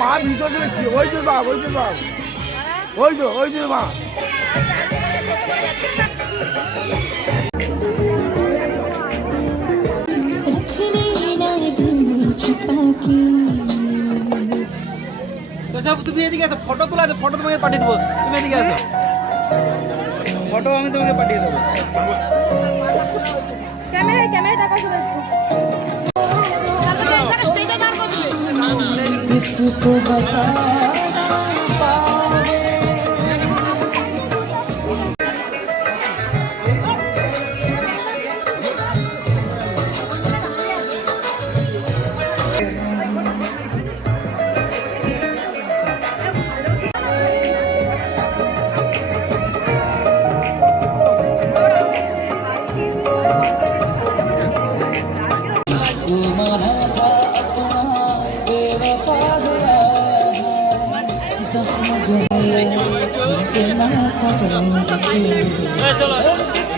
মা ভিতরে দেখছি ওই যে বাপ ওই যে বাপ ওই যে মা তুমি এদিকে আসো ফটো তোলা আছে ফটো তোমাকে পাঠিয়ে দেবো তুমি এদিকে আসো ফটো আমি তোমাকে পাঠিয়ে দেবো ক্যামেরায় দেখা সবাই किसको बताना पाओगे तुम्हारा था अपना बेवफा गया जख्म जो से नाता तोड़ के